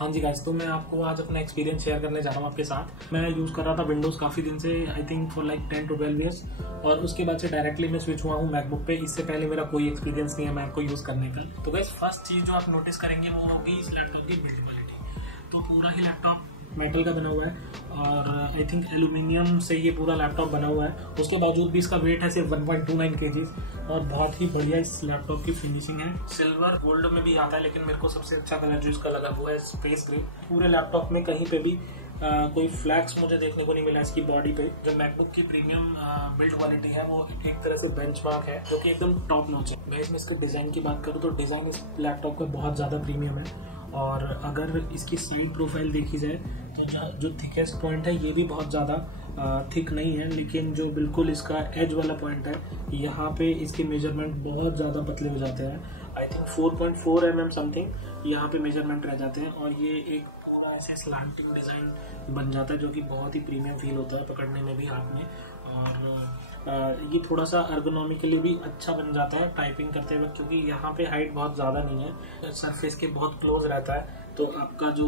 हाँ जी गाइस, तो मैं आपको आज अपना एक्सपीरियंस शेयर करने जा रहा हूँ आपके साथ। मैं यूज़ कर रहा था विंडोज़ काफ़ी दिन से, I think for like 10 to 12 years, और उसके बाद से डायरेक्टली मैं स्विच हुआ हूँ मैकबुक पे। इससे पहले मेरा कोई एक्सपीरियंस नहीं है मैक को यूज़ करने का। तो गाइस फर्स्ट चीज़ जो आप नोटिस करेंगे वो होगी इस लैपटॉप की बिल्ड क्वालिटी। तो पूरा ही लैपटॉप मेटल का बना हुआ है और आई थिंक एल्यूमिनियम से ये पूरा लैपटॉप बना हुआ है। उसके बावजूद भी इसका वेट है सिर्फ 1.29 kg और बहुत ही बढ़िया इस लैपटॉप की फिनिशिंग है। सिल्वर गोल्ड में भी आता है, लेकिन मेरे को सबसे अच्छा कलर जो इसका लगा हुआ है स्पेस ग्रे। पूरे लैपटॉप में कहीं पे भी कोई फ्लैक्स मुझे देखने को नहीं मिला इसकी बॉडी पे। जो मैकबुक की प्रीमियम बिल्ड क्वालिटी है वो एक तरह से बेंचमार्क है, जो कि एकदम टॉप नॉच है। मैं इसमें इसके डिजाइन की बात करूँ तो डिजाइन इस लैपटॉप का बहुत ज्यादा प्रीमियम है। और अगर इसकी साइड प्रोफाइल देखी जाए तो जो थिकेस्ट पॉइंट है ये भी बहुत ज़्यादा थिक नहीं है, लेकिन जो बिल्कुल इसका एज वाला पॉइंट है यहाँ पे इसके मेजरमेंट बहुत ज़्यादा पतले हो जाते हैं। आई थिंक 4.4 mm समथिंग यहाँ पे मेजरमेंट रह जाते हैं और ये एक पूरा ऐसे स्लैंटिंग डिज़ाइन बन जाता है, जो कि बहुत ही प्रीमियम फील होता है पकड़ने में भी हाथ में। और ये थोड़ा सा अर्गोनॉमिकली भी अच्छा बन जाता है टाइपिंग करते वक्त, क्योंकि यहाँ पे हाइट बहुत ज़्यादा नहीं है, सरफेस के बहुत क्लोज रहता है, तो आपका जो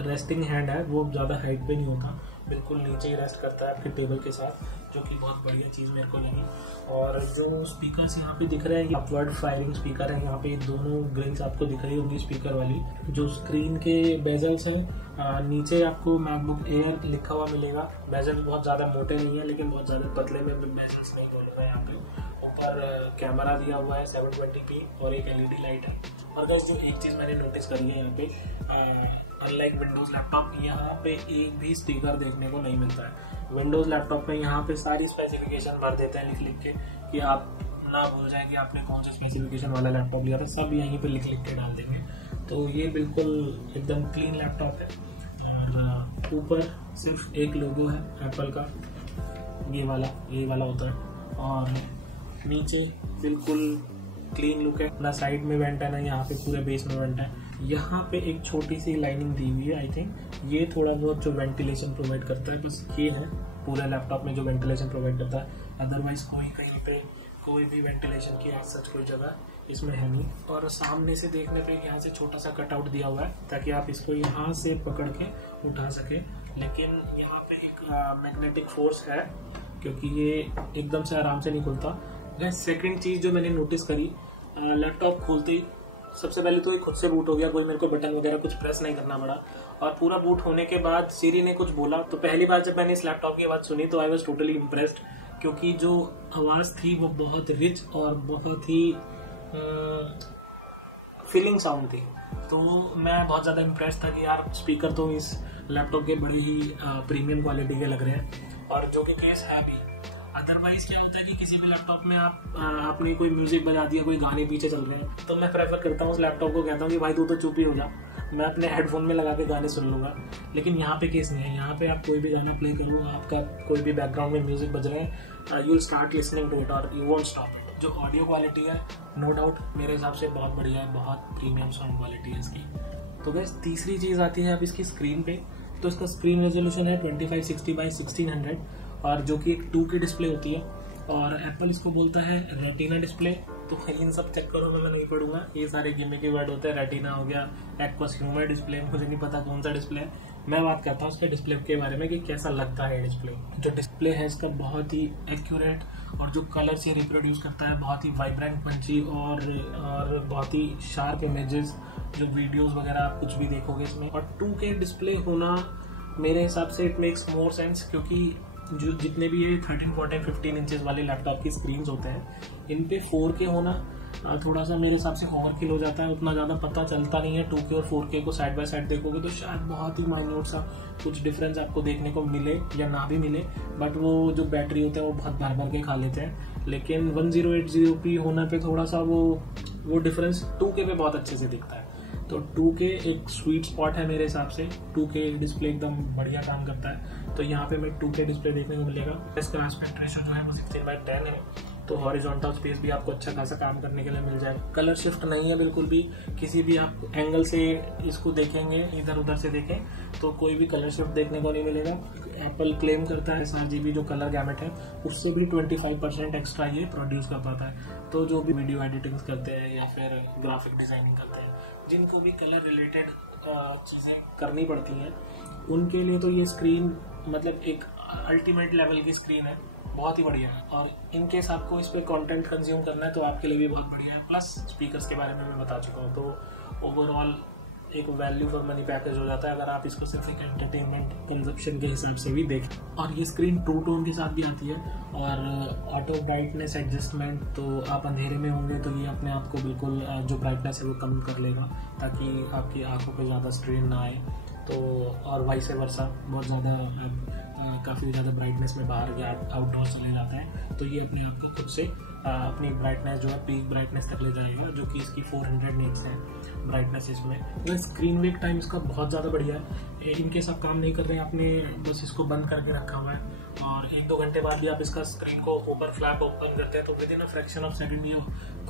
रेस्टिंग हैंड है वो ज़्यादा हाइट पे नहीं होता, बिल्कुल नीचे ही रेस्ट करता है आपके टेबल के साथ, जो कि बहुत बढ़िया चीज़ मेरे को लगी। और जो स्पीकर्स यहाँ पे दिख रहे हैं अपवर्ड फायरिंग स्पीकर है। यहाँ पे दोनों ग्रिल्स आपको दिख रही होगी स्पीकर वाली। जो स्क्रीन के बेजल्स हैं, नीचे आपको मैकबुक एयर लिखा हुआ मिलेगा। बेजल बहुत ज़्यादा मोटे नहीं है, लेकिन बहुत ज़्यादा पतले में बेजल्स नहीं मिलेगा। यहाँ पे ऊपर कैमरा दिया हुआ है 720p और एक LED लाइट है। और गाइस जो एक चीज़ मैंने नोटिस करी है यहाँ पे, अनलाइक विंडोज़ लैपटॉप यहाँ पे एक भी स्पीकर देखने को नहीं मिलता है। विंडोज़ लैपटॉप में यहाँ पे सारी स्पेसिफिकेशन भर देते हैं लिख के, कि आप ना भूल जाए कि आपने कौन सा स्पेसिफिकेशन वाला लैपटॉप लिया था, सब यहीं पे लिख के डाल देंगे। तो ये बिल्कुल एकदम क्लीन लैपटॉप है। और ऊपर सिर्फ एक लोगो है एप्पल का, ये वाला होता है। और नीचे बिल्कुल क्लीन लुक है, ना साइड में वेंट है ना यहाँ पे पूरे बेस में वेंट है। यहाँ पे एक छोटी सी लाइनिंग दी हुई है, आई थिंक ये थोड़ा बहुत जो वेंटिलेशन प्रोवाइड करता है, बस ये है पूरे लैपटॉप में जो वेंटिलेशन प्रोवाइड करता है। अदरवाइज कहीं पे कोई भी वेंटिलेशन की आज सच कोई जगह इसमें है नहीं। और सामने से देखने पे यहाँ से छोटा सा कटआउट दिया हुआ है ताकि आप इसको यहाँ से पकड़ के उठा सके, लेकिन यहाँ पे एक मैग्नेटिक फोर्स है क्योंकि ये एकदम से आराम से नहीं खुलता। सेकंड चीज जो मैंने नोटिस करी, लैपटॉप खोलते ही सबसे पहले तो ये खुद से बूट हो गया, कोई मेरे को बटन वगैरह कुछ प्रेस नहीं करना पड़ा। और पूरा बूट होने के बाद सीरी ने कुछ बोला, तो पहली बार जब मैंने इस लैपटॉप की आवाज़ सुनी तो आई वॉज टोटली इम्प्रेस्ड, क्योंकि जो आवाज़ थी वो बहुत रिच और बहुत ही फीलिंग साउंड थी। तो मैं बहुत ज़्यादा इम्प्रेस था कि यार स्पीकर तो इस लैपटॉप के बड़े ही प्रीमियम क्वालिटी के लग रहे हैं, और जो कि केस है भी। अदरवाइज क्या होता है कि किसी भी लैपटॉप में आपने कोई म्यूजिक बजा दिया, कोई गाने पीछे चल रहे हैं, तो मैं प्रेफर करता हूँ उस लैपटॉप को, कहता हूँ कि भाई तू तो चुप ही हो जा, मैं अपने हेडफोन में लगा के गाने सुन लूँगा। लेकिन यहाँ पे केस नहीं है, यहाँ पे आप कोई भी गाना प्ले करो, आपका कोई भी बैकग्राउंड में म्यूजिक बज रहे हैं, you will start listening to it और यू वोंट स्टॉप। जो ऑडियो क्वालिटी है नो डाउट मेरे हिसाब से बहुत बढ़िया है, बहुत प्रीमियम साउंड क्वालिटी है इसकी। तो गाइस तीसरी चीज़ आती है अब इसकी स्क्रीन पे। तो इसका स्क्रीन रेजोल्यूशन है 2560x1600 और जो कि एक 2K डिस्प्ले होती है, और एप्पल इसको बोलता है रेटिना डिस्प्ले। तो इन सब चक्करों में मैं नहीं पढ़ूंगा, ये सारे गिमिक के वर्ड होते हैं। रेटिना हो गया, एक्वस ह्यूमर डिस्प्ले, मुझे नहीं पता कौन सा डिस्प्ले है। मैं बात करता हूँ उसके डिस्प्ले के बारे में कि कैसा लगता है डिस्प्ले। जो डिस्प्ले है इसका बहुत ही एक्यूरेट, और जो कलर से रिप्रोड्यूस करता है बहुत ही वाइब्रेंट पंची और बहुत ही शार्प इमेजेस, जो वीडियोस वगैरह आप कुछ भी देखोगे इसमें। और 2K डिस्प्ले होना मेरे हिसाब से इट मेक्स मोर सेंस, क्योंकि जो जितने भी ये 13, 14, 15 इंचेस वाले लैपटॉप की स्क्रीन्स होते हैं, इन पे 4K होना थोड़ा सा मेरे हिसाब से ओवरकिल हो जाता है। उतना ज़्यादा पता चलता नहीं है। 2K और 4K को साइड बाय साइड देखोगे तो शायद बहुत ही माइन्यूट सा कुछ डिफरेंस आपको देखने को मिले या ना भी मिले, बट वो जो बैटरी होता है वो बहुत भर भर के खा लेते हैं। लेकिन 1080p होने पे थोड़ा सा वो डिफरेंस 2K पे बहुत अच्छे से दिखता है। तो 2K एक स्वीट स्पॉट है मेरे हिसाब से। 2K डिस्प्ले एकदम बढ़िया काम करता है, तो यहाँ पे मैं 2K डिस्प्ले देखने को मिलेगा। इसका एस्पेक्ट रेशियो जो है वो 16:10 है, तो हॉरिजॉन्टल स्पेस भी आपको अच्छा खासा काम करने के लिए मिल जाएगा। कलर शिफ्ट नहीं है बिल्कुल भी, किसी भी आप एंगल से इसको देखेंगे, इधर उधर से देखें तो कोई भी कलर शिफ्ट देखने को नहीं मिलेगा। एप्पल क्लेम करता है 7GB जो कलर गैमेट है उससे भी 25% एक्स्ट्रा ये प्रोड्यूस कर पाता है। तो जो भी वीडियो एडिटिंग करते हैं या फिर ग्राफिक डिजाइनिंग करते हैं, जिनको भी कलर रिलेटेड चीज़ें करनी पड़ती हैं, उनके लिए तो ये स्क्रीन मतलब एक अल्टीमेट लेवल की स्क्रीन है, बहुत ही बढ़िया है। और इनकेस आपको इस पर कंटेंट कंज्यूम करना है तो आपके लिए भी बहुत बढ़िया है। प्लस स्पीकर्स के बारे में मैं बता चुका हूँ, तो ओवरऑल एक वैल्यू फॉर मनी पैकेज हो जाता है अगर आप इसको सिर्फ एक एंटरटेनमेंट कंजप्शन के हिसाब से भी देखें। और ये स्क्रीन ट्रू टोन के साथ भी आती है और ऑटो ब्राइटनेस एडजस्टमेंट, तो आप अंधेरे में होंगे तो ये अपने आप को बिल्कुल जो ब्राइटनेस है वो कम कर लेगा ताकि आपकी आंखों पे ज़्यादा स्ट्रेन ना आए। तो और वाइस वर्सा बहुत ज़्यादा काफ़ी ज़्यादा ब्राइटनेस में बाहर या आउटडोर चले जाते हैं तो ये अपने आप को खुद से अपनी ब्राइटनेस जो है पीक ब्राइटनेस तक ले जाएगा, जो कि इसकी 400 नीट्स है ब्राइटनेस इसमें। तो स्क्रीन वेक टाइम इसका बहुत ज़्यादा बढ़िया है। इनकेस आप काम नहीं कर रहे हैं, आपने बस इसको बंद करके रखा हुआ है और 1-2 घंटे बाद भी आप इसका स्क्रीन को ऊपर फ्लैप ओपन करते हैं तो with in a fraction of second ये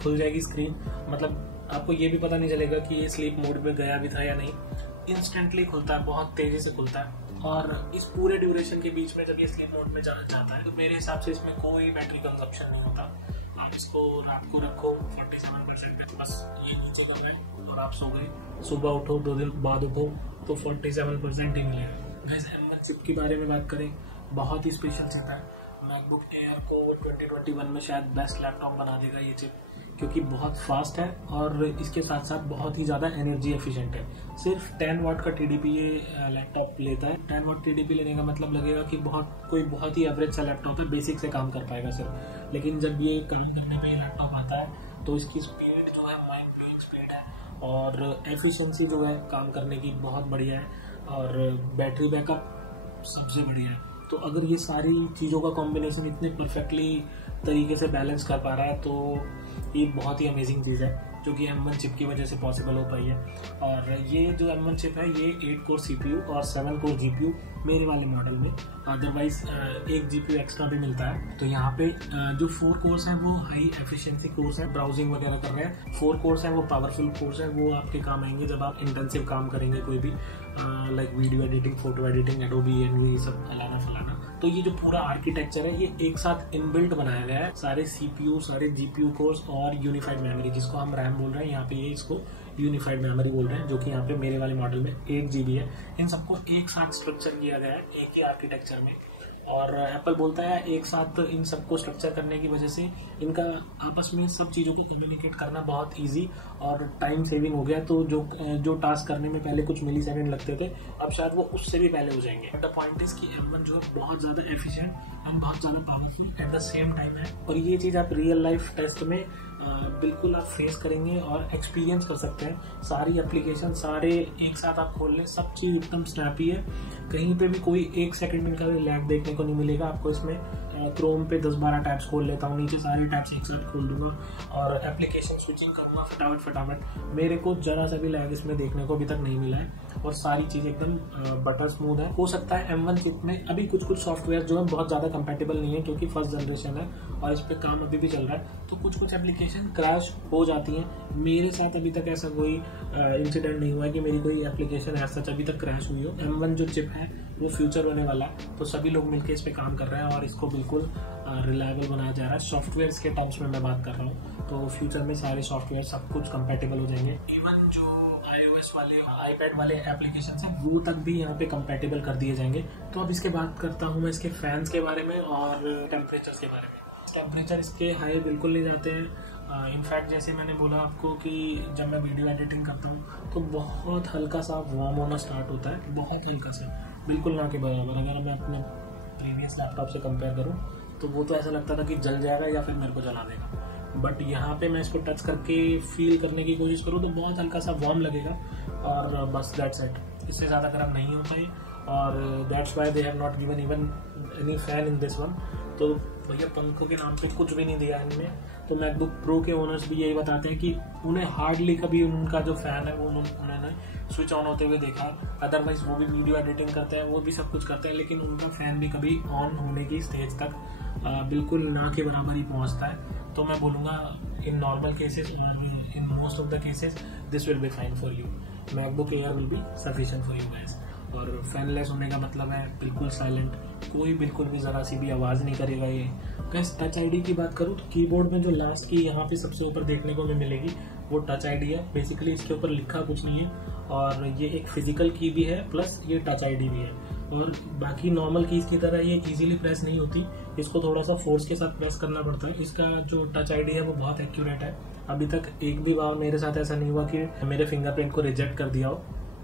खुल जाएगी स्क्रीन। मतलब आपको ये भी पता नहीं चलेगा कि ये स्लीप मोड में गया भी था या नहीं, इंस्टेंटली खुलता है, बहुत तेज़ी से खुलता है। और इस पूरे ड्यूरेशन के बीच में जब ये स्लीप मोड में जाना चाहता है तो मेरे हिसाब से इसमें कोई बैटरी कंजप्शन नहीं होता। आप इसको रात को रखो 47% पे, बस ये नीचे कर गए और आप सो गए, सुबह उठो 2 दिन बाद उठो तो 47% ही मिलेगा। वैसे M1 चिप के बारे में बात करें, बहुत ही स्पेशल चिप है। मैकबुक एयर को 2021 में शायद बेस्ट लैपटॉप बना देगा ये चिप, क्योंकि बहुत फास्ट है और इसके साथ साथ बहुत ही ज़्यादा एनर्जी एफिशिएंट है। सिर्फ 10 वाट का TDP ये लैपटॉप लेता है। 10 वाट TDP लेने का मतलब लगेगा कि बहुत ही एवरेज सा लैपटॉप है, बेसिक से काम कर पाएगा सिर्फ। लेकिन जब ये काम करने पे ये लैपटॉप आता है तो इसकी स्पीड जो है माइंड ब्लोइंग स्पीड है और एफिशिएंसी जो है काम करने की बहुत बढ़िया है और बैटरी बैकअप सबसे बढ़िया है। तो अगर ये सारी चीज़ों का कॉम्बिनेशन इतने परफेक्टली तरीके से बैलेंस कर पा रहा है तो ये बहुत ही अमेजिंग चीज़ है जो कि M1 चिप की वजह से पॉसिबल हो पाई है। और ये जो M1 चिप है ये 8 कोर CPU और 7 कोर GPU मेरे वाले मॉडल में, अदरवाइज 1 GPU एक्स्ट्रा भी मिलता है। तो यहाँ पे जो 4 कोर्स हैं वो हाई एफिशिएंसी कोर्स है, ब्राउजिंग वगैरह कर रहे हैं। 4 कोर्स हैं वो पावरफुल कोर्स है, वो आपके काम आएंगे जब आप इंटेंसिव काम करेंगे कोई भी, like video editing, photo editing, Adobe एनवी, सब फलाना फलाना। तो ये जो पूरा आर्किटेक्चर है ये एक साथ इनबिल्ट बनाया गया है, सारे CPU, सारे GPU कोर्स और यूनिफाइड मेमोरी, जिसको हम रैम बोल रहे हैं, यहाँ पे ये इसको यूनिफाइड मेमोरी बोल रहे हैं, जो कि यहाँ पे मेरे वाले मॉडल में 8 GB है। इन सबको एक साथ स्ट्रक्चर किया गया है एक ही आर्किटेक्चर में। और एप्पल बोलता है एक साथ इन सबको स्ट्रक्चर करने की वजह से इनका आपस में सब चीज़ों को कम्युनिकेट करना बहुत इजी और टाइम सेविंग हो गया। तो जो टास्क करने में पहले कुछ मिली सेकेंड लगते थे, अब शायद वो उससे भी पहले हो जाएंगे। द पॉइंट इज कि M1 जो है बहुत ज़्यादा एफिशिएंट एंड बहुत ज़्यादा powerful at the same time है। और ये चीज़ आप रियल लाइफ टेस्ट में बिल्कुल आप फेस करेंगे और एक्सपीरियंस कर सकते हैं। सारी एप्लीकेशन सारे एक साथ आप खोल लें, सब चीज़ एकदम स्नैपी है, कहीं पे भी कोई 1 सेकंड का भी लैग देखने को नहीं मिलेगा आपको इसमें। क्रोम पे 10-12 टैब्स खोल लेता हूँ, नीचे सारे टैब्स एक साथ खोल दूंगा और एप्लीकेशन स्विचिंग करूँगा फटाफट। मेरे को जरा सा भी लैग इसमें देखने को अभी तक नहीं मिला है और सारी चीज़ एकदम बटर स्मूथ है। हो सकता है M1 चिप में अभी कुछ सॉफ्टवेयर जो है बहुत ज़्यादा कंपैटिबल नहीं है क्योंकि फर्स्ट जनरेशन है और इस पर काम अभी भी चल रहा है, तो कुछ एप्लीकेशन क्रैश हो जाती हैं। मेरे साथ अभी तक ऐसा कोई इंसिडेंट नहीं हुआ है कि मेरी कोई एप्लीकेशन ऐसा अभी तक क्रैश हुई हो। M1 जो चिप है वो फ्यूचर होने वाला है, तो सभी लोग मिलकर इस पर काम कर रहे हैं और इसको बिल्कुल रिलायबल बनाया जा रहा है। सॉफ्टवेयर के टर्म्स में मैं बात कर रहा हूँ, तो फ्यूचर में सारे सॉफ्टवेयर सब कुछ कंपैटिबल हो जाएंगे। इवन जो iOS वाले iPad वाले एप्लीकेशन हैं वो तक भी यहाँ पे कंपैटिबल कर दिए जाएंगे। तो अब इसके बात करता हूँ मैं इसके फैंस के बारे में और टेम्परेचर्स के बारे में। टेम्परेचर इसके हाई बिल्कुल नहीं जाते हैं। इनफैक्ट जैसे मैंने बोला आपको कि जब मैं वीडियो एडिटिंग करता हूँ तो बहुत हल्का सा वार्म होना स्टार्ट होता है, बहुत हल्का सा, बिल्कुल ना के बराबर। अगर मैं अपने प्रीवियस लैपटॉप से कंपेयर करूँ तो वो तो ऐसा लगता था कि जल जाएगा या फिर मेरे को जला देगा, बट यहाँ पे मैं इसको टच करके फील करने की कोशिश करूँ तो बहुत हल्का सा वार्म लगेगा और बस दैट्स इट, इससे ज़्यादा गर्म नहीं होता है। और that's why they have not given even any fan in this one. तो भैया पंखों के नाम पे कुछ भी नहीं दिया इनमें। तो मैकबुक प्रो के ओनर्स भी यही बताते हैं कि उन्हें हार्डली कभी उनका जो फैन है वो उन्होंने स्विच ऑन होते हुए देखा। अदरवाइज वो भी वीडियो एडिटिंग करते हैं, वो भी सब कुछ करते हैं, लेकिन उनका फैन भी कभी ऑन होने की स्टेज तक बिल्कुल ना के बराबर ही पहुंचता है। तो मैं बोलूँगा इन नॉर्मल केसेस और in most of the cases this will be fine for you. MacBook air will be sufficient for you guys. और फैनलेस होने का मतलब है बिल्कुल साइलेंट, कोई बिल्कुल भी ज़रा सी भी आवाज़ नहीं करेगा ये। गाइस टच आईडी की बात करूँ तो कीबोर्ड में जो लास्ट की यहाँ पे सबसे ऊपर देखने को मिलेगी वो टच आईडी है। बेसिकली इसके ऊपर लिखा कुछ नहीं है, और ये एक फिजिकल की भी है प्लस ये टच आईडी भी है। और बाकी नॉर्मल कीज की तरह ये इजीली प्रेस नहीं होती, इसको थोड़ा सा फोर्स के साथ प्रेस करना पड़ता है। इसका जो टच आईडी है वो बहुत एक्यूरेट है। अभी तक एक भी बार मेरे साथ ऐसा नहीं हुआ कि मेरे फिंगरप्रिंट को रिजेक्ट कर दिया हो।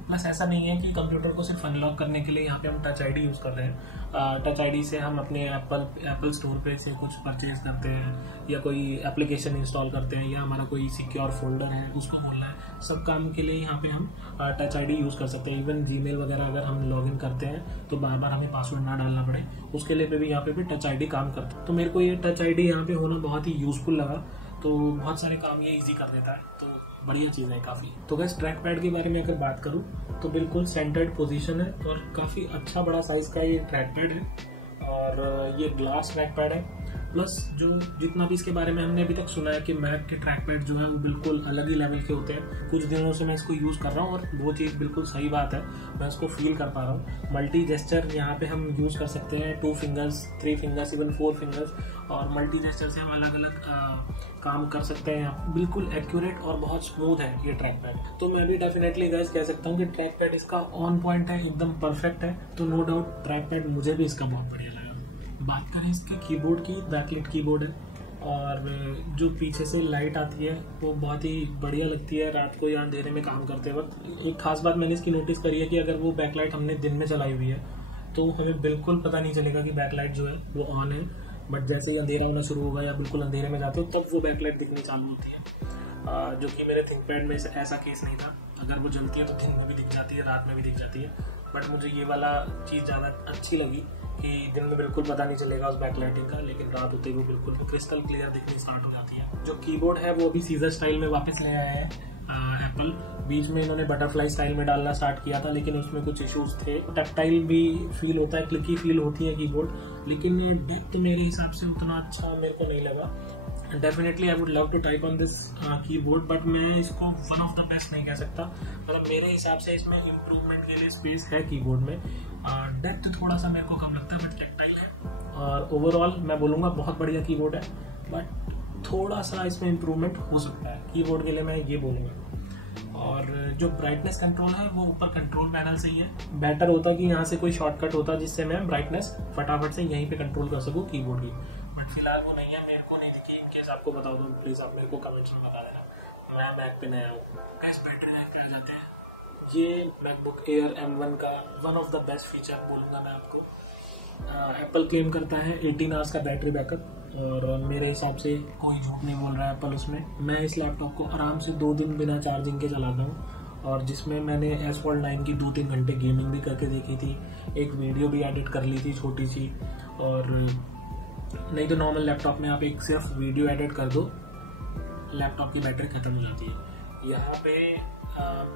प्लस ऐसा नहीं है कि कंप्यूटर को सिर्फ अनलॉक करने के लिए यहाँ पे हम टच आईडी यूज़ कर रहे हैं। टच आईडी से हम अपने एप्पल स्टोर पे से कुछ परचेज करते हैं, या कोई एप्लीकेशन इंस्टॉल करते हैं, या हमारा कोई सिक्योर फोल्डर है उसको खोलना है, सब काम के लिए यहाँ पे हम टच आईडी यूज़ कर सकते हैं। इवन जीमेल वगैरह अगर हम लॉगिन करते हैं तो बार बार हमें पासवर्ड ना डालना पड़े, उसके लिए भी यहाँ पे भी टच आईडी काम करता है। तो मेरे को ये टच आईडी यहाँ पे होना बहुत ही यूजफुल लगा, तो बहुत सारे काम ये इजी कर देता है, तो बढ़िया चीज़ है काफ़ी। तो गैस ट्रैक पैड के बारे में अगर बात करूँ तो बिल्कुल सेंटर्ड पोजीशन है और काफ़ी अच्छा बड़ा साइज़ का ये ट्रैक पैड है, और ये ग्लास ट्रैक पैड है। प्लस जो जितना भी इसके बारे में हमने अभी तक सुना है कि मैक के ट्रैक पैड जो है वो बिल्कुल अलग ही लेवल के होते हैं। कुछ दिनों से मैं इसको यूज़ कर रहा हूँ और वो चीज़ बिल्कुल सही बात है, मैं इसको फील कर पा रहा हूँ। मल्टी जेस्चर यहाँ पे हम यूज़ कर सकते हैं, 2 फिंगर्स, 3 फिंगर्स, इवन 4 फिंगर्स, और मल्टी जेस्चर से हम अलग अलग काम कर सकते हैं। बिल्कुल एक्यूरेट और बहुत स्मूथ है ये ट्रैक पैड। तो मैं भी डेफिनेटली गाइस कह सकता हूँ कि ट्रैक पैड इसका ऑन पॉइंट है, एकदम परफेक्ट है। तो नो डाउट ट्रैक पैड मुझे भी इसका बहुत बढ़िया लगा। बात करें इसके कीबोर्ड की, बैकलाइट कीबोर्ड है, और जो पीछे से लाइट आती है वो बहुत ही बढ़िया लगती है रात को या अंधेरे में काम करते वक्त। एक खास बात मैंने इसकी नोटिस करी है कि अगर वो बैकलाइट हमने दिन में चलाई हुई है तो हमें बिल्कुल पता नहीं चलेगा कि बैकलाइट जो है वो ऑन है, बट जैसे ही अंधेरा होना शुरू होगा या बिल्कुल अंधेरे में जाते हो तब वो बैकलाइट दिखनी चालू होती है, जो कि मेरे थिंकपैड में ऐसा केस नहीं था। अगर वो जलती है तो दिन में भी दिख जाती है, रात में भी दिख जाती है, बट मुझे ये वाला चीज़ ज़्यादा अच्छी लगी कि दिन में बिल्कुल पता नहीं चलेगा उस बैकलाइटिंग का, लेकिन रात होते हुए बिल्कुल क्रिस्टल क्लियर दिखनी स्टार्ट हो जाती है। जो कीबोर्ड है वो भी सीजर स्टाइल में वापस ले आया है एप्पल। बीच में इन्होंने बटरफ्लाई स्टाइल में डालना स्टार्ट किया था, लेकिन उसमें कुछ इश्यूज थे। टैक्टाइल भी फील होता है, क्लिकी फील होती है कीबोर्ड, लेकिन डेप्थ मेरे हिसाब से उतना अच्छा मेरे को नहीं लगा। Definitely I would love to type on this keyboard, but मैं इसको वन ऑफ द बेस्ट नहीं कह सकता। मतलब मेरे हिसाब से इसमें इम्प्रूवमेंट के लिए स्पेस है कीबोर्ड में। डेप्थ थोड़ा सा मेरे को कम लगता है, बट टैक्टाइल है, और ओवरऑल मैं बोलूँगा बहुत बढ़िया कीबोर्ड है, बट थोड़ा सा इसमें इम्प्रूवमेंट हो सकता है कीबोर्ड के लिए, मैं ये बोलूँगा। और जो ब्राइटनेस कंट्रोल है वो ऊपर कंट्रोल पैनल से ही है। बेटर होता कि यहाँ से कोई शॉर्टकट होता जिससे मैं ब्राइटनेस फटाफट से यहीं पे कंट्रोल कर सकूँ कीबोर्ड की, बट फिलहाल वो नहीं है, मेरे को नहीं दिखी। इन केस आपको बता दूँ प्लीज़ आप मेरे को कमेंट्स में बता देना। मैं मैक पे नया हूँ। बेस्ट बैटरी लाइफ कहा जाते हैं, ये मैकबुक एयर M1 का one of the best feature बोलूँगा मैं आपको। एप्पल क्लेम करता है 18 आवर्स का बैटरी बैकअप, और मेरे हिसाब से कोई झूठ नहीं बोल रहा है एप्पल उसमें। मैं इस लैपटॉप को आराम से 2 दिन बिना चार्जिंग के चलाता हूँ, और जिसमें मैंने S Fold 9 की 2-3 घंटे गेमिंग भी करके देखी थी, एक वीडियो भी एडिट कर ली थी छोटी सी। और नहीं तो नॉर्मल लैपटॉप में आप एक सिर्फ वीडियो एडिट कर दो, लैपटॉप की बैटरी खत्म हो जाती है। यहाँ पे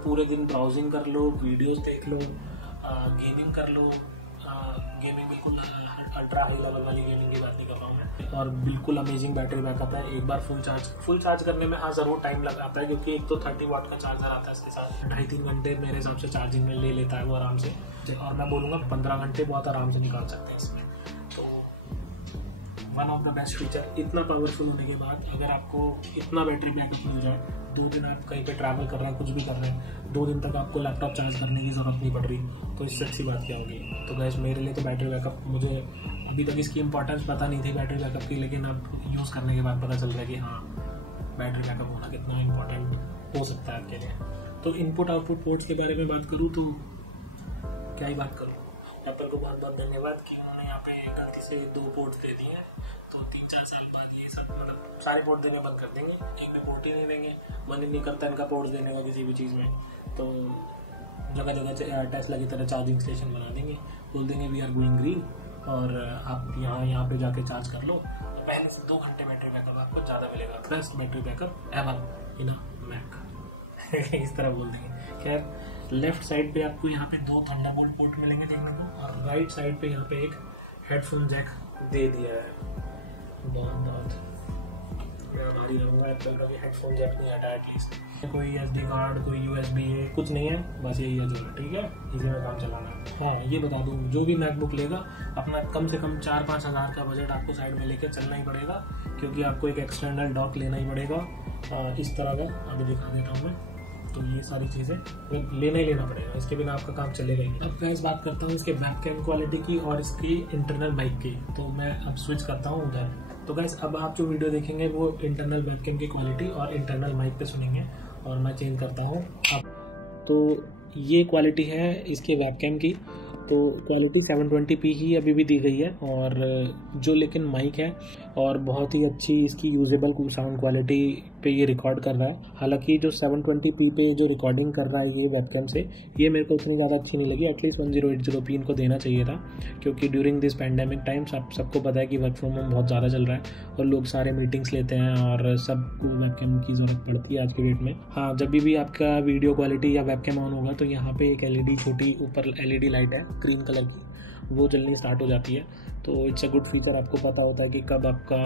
पूरे दिन ब्राउजिंग कर लो, वीडियोस देख लो, गेमिंग कर लो। गेमिंग बिल्कुल अल्ट्रा हाई लेवल वाली गेमिंग की बात नहीं कर रहा हूँ मैं, और बिल्कुल अमेजिंग बैटरी बैकअप है। एक बार फुल चार्ज करने में हाँ ज़रूर टाइम लगाता है, क्योंकि एक तो 30 वाट का चार्जर आता है इसके साथ, 2.5-3 घंटे मेरे हिसाब से चार्जिंग में ले लेता है वो आराम से, और मैं बोलूँगा 15 घंटे बहुत आराम से निकाल सकते हैं इसमें। तो one of the best feature. इतना पावरफुल होने के बाद अगर आपको इतना बैटरी बैकअप मिल जाए, 2 दिन आप कहीं पे ट्रैवल कर रहे हैं, कुछ भी कर रहे हैं, 2 दिन तक आपको लैपटॉप चार्ज करने की ज़रूरत नहीं पड़ रही, तो इससे अच्छी बात क्या होगी। तो गाइस मेरे लिए तो बैटरी बैकअप, मुझे अभी तक इसकी इंपॉर्टेंस पता नहीं थी बैटरी बैकअप की, लेकिन अब यूज़ करने के बाद पता चल रहा है कि हाँ बैटरी बैकअप होना कितना इंपॉर्टेंट हो सकता है आपके लिए। तो इनपुट आउटपुट पोर्ट्स के बारे में बात करूँ तो क्या ही बात करूँ, एप्पल को बहुत बहुत धन्यवाद कि उन्होंने यहाँ पे गलती से 2 पोर्ट्स दे दिए हैं। तो 3-4 साल बाद ये सब मतलब सारे पोर्ट देने बंद कर देंगे, एक में पोर्ट ही नहीं देंगे, मन ही नहीं करता इनका पोर्ट्स देने का किसी भी चीज़ में। तो जगह जगह टेस्ला की तरह चार्जिंग स्टेशन बना देंगे, बोल देंगे वी आर गोइंग ग्रीन, और आप यहाँ पे जाके चार्ज कर लो। पहले से 2 घंटे बैटरी बैकअप आपको ज़्यादा मिलेगा, best battery backup ever in a Mac इस तरह बोल देंगे। खैर लेफ्ट साइड पे आपको यहाँ पे 2 थंडरबोल्ट पोर्ट मिलेंगे देखने को, और राइट साइड पे यहाँ पे एक हेडफोन जैक दे दिया है। बहुत मैं हमारी रहूँगा, एप्पल का भी हेडफोन जैक नहीं हटा एटलीस्ट। कोई SD कार्ड, कोई USB कुछ नहीं है, बस यही है जो है, ठीक है, इसी में काम चलाना है। ये बता दूँ जो भी मैकबुक लेगा अपना कम से कम 4-5 हज़ार का बजट आपको साइड में लेकर चलना ही पड़ेगा, क्योंकि आपको एक एक्सटर्नल डॉक लेना ही पड़ेगा। इस तरह का अभी दिखा देता हूँ मैं। तो ये सारी चीज़ें लेना ही लेना पड़ेगा, इसके बिना आपका काम चलेगा ही। अब मैं इस बात करता हूँ इसके वेबकैम क्वालिटी की और इसकी इंटरनल माइक की। तो मैं अब स्विच करता हूँ उधर। तो गाइस अब आप जो वीडियो देखेंगे वो इंटरनल वेबकैम की क्वालिटी और इंटरनल माइक पे सुनेंगे। और मैं चेंज करता हूँ अब। तो ये क्वालिटी है इसके वेबकैम की। तो क्वालिटी 720p ही अभी भी दी गई है, और जो लेकिन माइक है और बहुत ही अच्छी इसकी यूजेबल साउंड क्वालिटी पे ये रिकॉर्ड कर रहा है। हालांकि जो 720p पे जो रिकॉर्डिंग कर रहा है ये वेबकैम से, ये मेरे को उतनी ज़्यादा अच्छी नहीं लगी। एटलीस्ट 1080p इनको देना चाहिए था, क्योंकि ड्यूरिंग दिस पैंडेमिक टाइम्स सबको पता है कि वर्क फ्रॉम होम बहुत ज़्यादा चल रहा है और लोग सारे मीटिंग्स लेते हैं और सबको वेबकैम की ज़रूरत पड़ती है आज की डेट में। हाँ, जब भी आपका वीडियो क्वालिटी या वेबकैम ऑन होगा तो यहाँ पे एक LED छोटी ऊपर LED लाइट है ग्रीन कलर की, वो जलनी स्टार्ट हो जाती है। तो इट्स अ गुड फीचर, आपको पता होता है कि कब आपका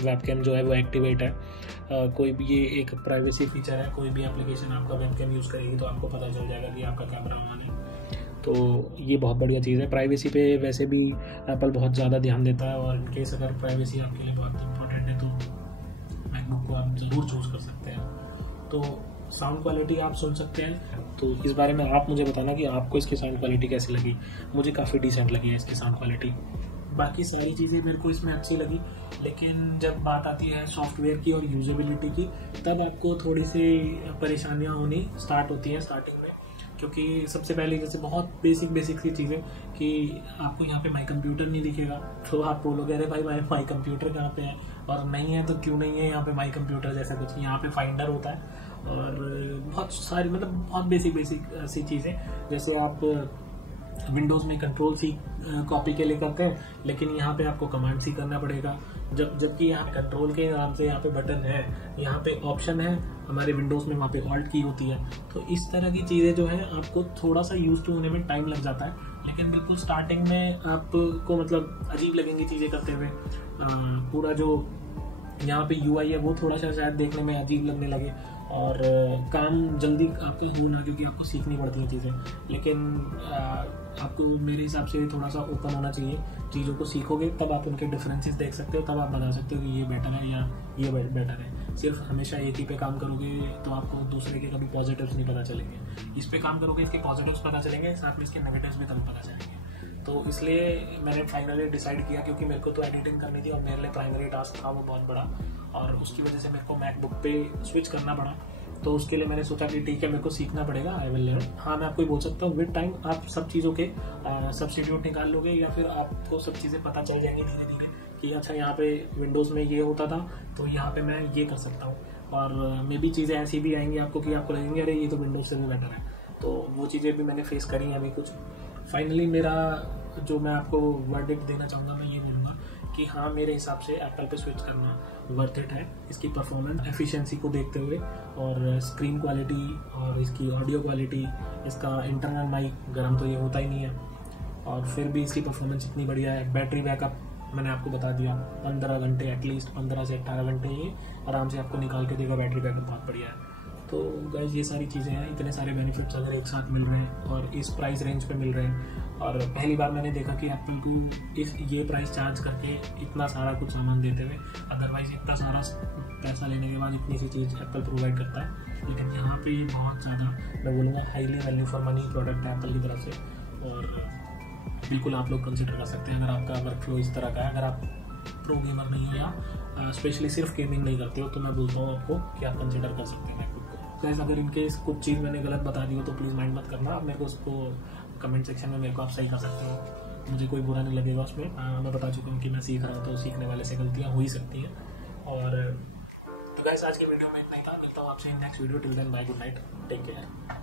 वेबकैम जो है वो एक्टिवेट है। कोई भी ये एक प्राइवेसी फीचर है, कोई भी एप्लीकेशन आपका वेबकैम यूज़ करेगी तो आपको पता चल जाएगा कि आपका कैमरा ऑन है। तो ये बहुत बढ़िया चीज़ है। प्राइवेसी पे वैसे भी एप्पल बहुत ज़्यादा ध्यान देता है, और इनकेस अगर प्राइवेसी आपके लिए बहुत इंपॉर्टेंट है तो मैकबुक को आप ज़रूर चूज़ कर सकते हैं। तो साउंड क्वालिटी आप सुन सकते हैं। तो इस बारे में आप मुझे बताना कि आपको इसकी साउंड क्वालिटी कैसी लगी। मुझे काफ़ी डिसेंट लगी है इसकी साउंड क्वालिटी। बाकी सारी चीज़ें मेरे को इसमें अच्छी लगी, लेकिन जब बात आती है सॉफ्टवेयर की और यूजेबिलिटी की, तब आपको थोड़ी सी परेशानियां होनी स्टार्ट होती हैं स्टार्टिंग में। क्योंकि सबसे पहले जैसे बहुत बेसिक सी चीज़ें कि आपको यहाँ पे माई कंप्यूटर नहीं दिखेगा, तो आप बोलोगे अरे भाई माई कंप्यूटर कहाँ पे है, और नहीं है तो क्यों नहीं है यहाँ पे माई कंप्यूटर जैसा कुछ। यहाँ पे फाइंडर होता है और बहुत सारी मतलब बहुत बेसिक सी चीज़ें, जैसे आप विंडोज़ में कंट्रोल सी कॉपी के लिए करते हैं, लेकिन यहाँ पे आपको कमांड सी करना पड़ेगा। जबकि यहाँ कंट्रोल के नाम से यहाँ पे बटन है, यहाँ पे ऑप्शन है, हमारे विंडोज़ में वहाँ पे ऑल्ट की होती है। तो इस तरह की चीज़ें जो है आपको थोड़ा सा यूज टू होने में टाइम लग जाता है, लेकिन बिल्कुल स्टार्टिंग में आपको मतलब अजीब लगेंगी चीज़ें करते हुए। पूरा जो यहाँ पे UI है वो थोड़ा सा शायद देखने में अजीब लगने लगे, और काम जल्दी आपको हो ना, क्योंकि आपको सीखनी पड़ती हैं चीज़ें। लेकिन आपको मेरे हिसाब से थोड़ा सा ओपन होना चाहिए। चीज़ों को सीखोगे तब आप उनके डिफरेंसेस देख सकते हो, तब आप बता सकते हो कि ये बेटर है या ये बेटर है। सिर्फ हमेशा एक ही पे काम करोगे तो आपको दूसरे के कभी पॉजिटिव्स नहीं पता चलेंगे। इस पे काम करोगे इसके पॉजिटिव्स पता चलेंगे, साथ में इसके नेगेटिव्स भी तभी पता चलेंगे। तो इसलिए मैंने फाइनली डिसाइड किया, क्योंकि मेरे को तो एडिटिंग करनी थी और मेरे लिए प्राइमरी टास्क था वो बहुत बड़ा, और उसकी वजह से मेरे को मैकबुक पे स्विच करना पड़ा। तो उसके लिए मैंने सोचा कि ठीक है मेरे को सीखना पड़ेगा, आई विल लर्न। हाँ, मैं आपको बोल सकता हूँ विद टाइम आप सब चीज़ों के सब्स्टिट्यूट निकाल लोगे, या फिर आपको सब चीज़ें पता चल जाएंगी धीरे धीरे कि अच्छा यहाँ पे विंडोज़ में ये होता था तो यहाँ पे मैं ये कर सकता हूँ। और मे भी चीज़ें ऐसी भी आएंगी आपको कि आपको लगेंगे अरे ये तो विंडोज़ से भी बेटर है। तो वो चीज़ें भी मैंने फेस करी हैं अभी कुछ। फाइनली मेरा जो मैं आपको वर्डिक्ट देना चाहूँगा, मैं ये बोलूँगा कि हाँ, मेरे हिसाब से एप्पल पे स्विच करना वर्थ इट है, इसकी परफॉर्मेंस एफिशिएंसी को देखते हुए, और स्क्रीन क्वालिटी और इसकी ऑडियो क्वालिटी, इसका इंटरनल माइक गर्म तो ये होता ही नहीं है, और फिर भी इसकी परफॉर्मेंस इतनी बढ़िया है। बैटरी बैकअप मैंने आपको बता दिया, 15 घंटे एटलीस्ट 15 से 18 घंटे ये आराम से आपको निकाल के देगा। बैटरी बैकअप बहुत बढ़िया है। तो गाइस ये सारी चीज़ें हैं, इतने सारे बेनिफिट्स अगर एक साथ मिल रहे हैं और इस प्राइस रेंज पे मिल रहे हैं, और पहली बार मैंने देखा कि एप्पल भी ये प्राइस चार्ज करके इतना सारा कुछ सामान देते हुए, अदरवाइज इतना सारा पैसा लेने के बाद इतनी सी चीज़ एप्पल प्रोवाइड करता है, लेकिन यहाँ पे बहुत ज़्यादा मैं बोलूँगा highly value for money product है एप्पल की तरफ से। और बिल्कुल आप लोग कंसिडर कर सकते हैं अगर आपका वर्क फ्लो इस तरह का है, अगर आप प्रो गेमर नहीं हो या स्पेशली सिर्फ गेमिंग नहीं करते हो, तो मैं बोलता हूँ आपको कि आप कंसिडर कर सकते हैं मैकबुक को। गाइस अगर इनके कुछ चीज़ मैंने गलत बता दी हो तो प्लीज़ माइंड मत करना, आप मेरे को उसको कमेंट सेक्शन में मेरे को आप सही कर सकते हो, मुझे कोई बुरा नहीं लगेगा उसमें। मैं बता चुका हूँ कि मैं सीख रहा हूँ, तो सीखने वाले से गलतियाँ हो ही सकती हैं। और तो गाइस आज की वीडियो में इतना ही था, मिलता हूँ आपसे next video. Till then bye, good night, take care.